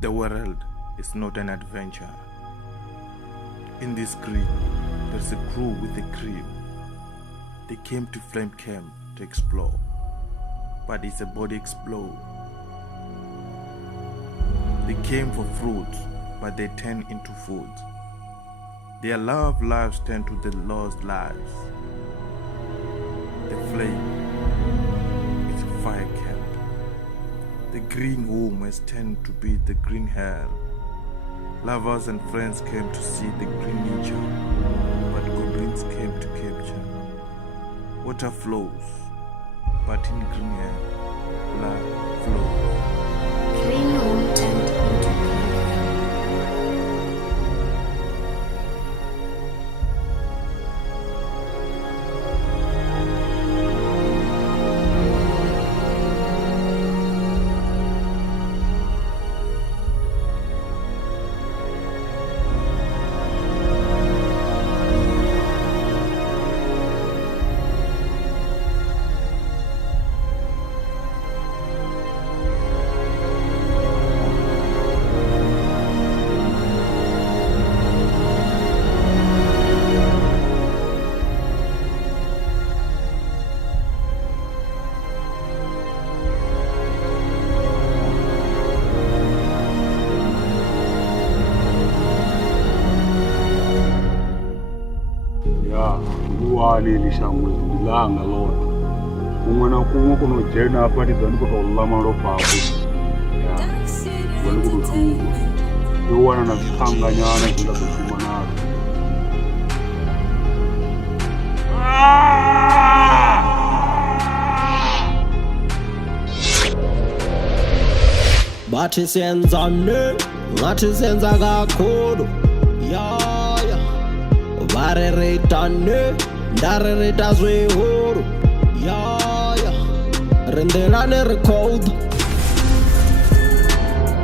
The world is not an adventure. In this grid, there's a crew with a cream. They came to Flame Camp to explore, but it's a body explode. They came for fruits, but they turn into food. Their loved lives turn to the lost lives. The flame is a fire camp. The green home has turned to be the green hell. Lovers and friends came to see the green nature, but goblins came to capture. Water flows, but in green hell, blood flows. Green home turned into green hell. Lishangwe lilanga lona kumwe na kumwe kunojena apatidzani kutolama lopapo wali kutotunga yowana na zvipanganyana zvindazosuma nazvo Batisenzane ngatisenza kakhulu yaya vareretane ndarereta zwihuru yaya rendelane record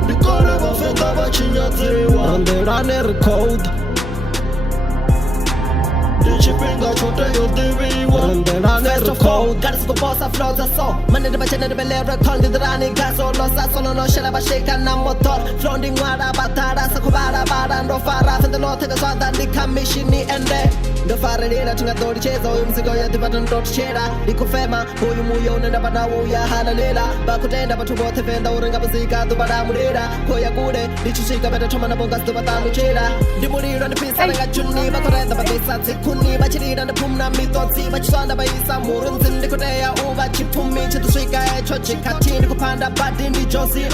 ndikone vafenga vachinyadziwa rendelane record ndichipinga chote yotiviwa rendelane record Garisikoposa floza so manende bachene rebelera kondi drani gaso no sasono no shela bashika na motor flowing wara batara sakubara bara ndo fara fende no tega swada ndikamishini ende ndo fara lila tungadori cheza uyu mzigo ya dipata ndo tuchera likufema uyu muyo nenda bada uya halalela bakutenda batu bote venda urenga muzika dubada murera koya kude lichushika beta choma na bonga dubata nuchera ndimuriro ndipisa nga chuni bakorenda babisa zikuni bachirira ndipumna mitotsi bachiswanda baisa murunzi ndikuteya uva chipumi chituswika echo chikati ndikupanda badi ndi josi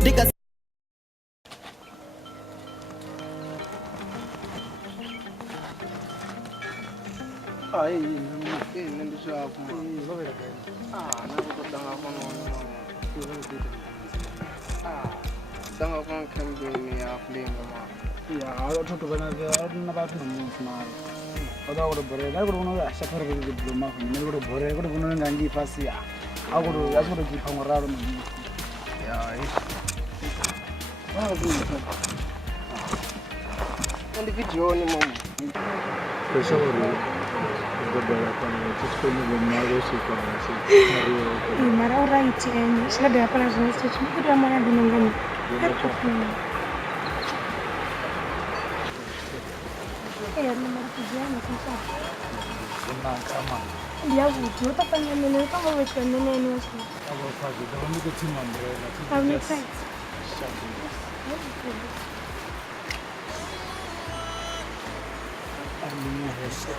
ndika Danga kon kambing ni afling ma. Ya, ada tu bana ada na baat namun small. Ada orang berai, ada orang orang asal pergi di belum aku. Ni orang berai, ada orang orang ganji pasti ya. Aku orang jipang orang orang ni. Ya, Aku. nanti video ni mom. Pesa orang. Ada berapa ni? Sesuatu ni belum ada sih kalau masih. Mara orang itu ni, sila berapa lama sih? Cuma kita mana di mana? Nomor 7 masih sah. Senang sama. Dia butuh tapi yang itu mau macam mana ni masih? Aku pagi, dah ni tu cuma berai. Tahu ni kan? Ambilnya headset.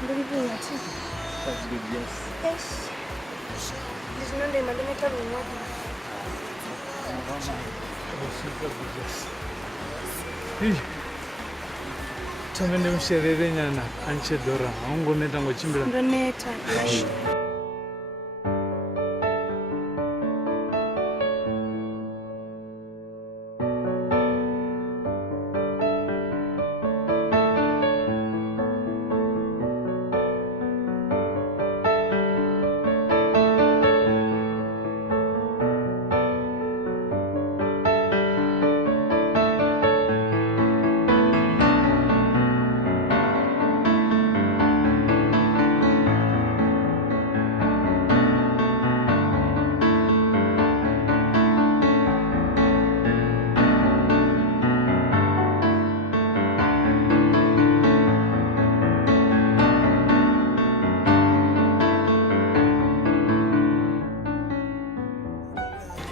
Beri punya sih. That's good, yes. Yes. Di sana deh, mana mereka rumah. Super good, yes. Também deu xererenya na anchedora. Ongo neta ngochimbira. Ndoneta.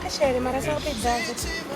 Share mara sa pizza. Yes.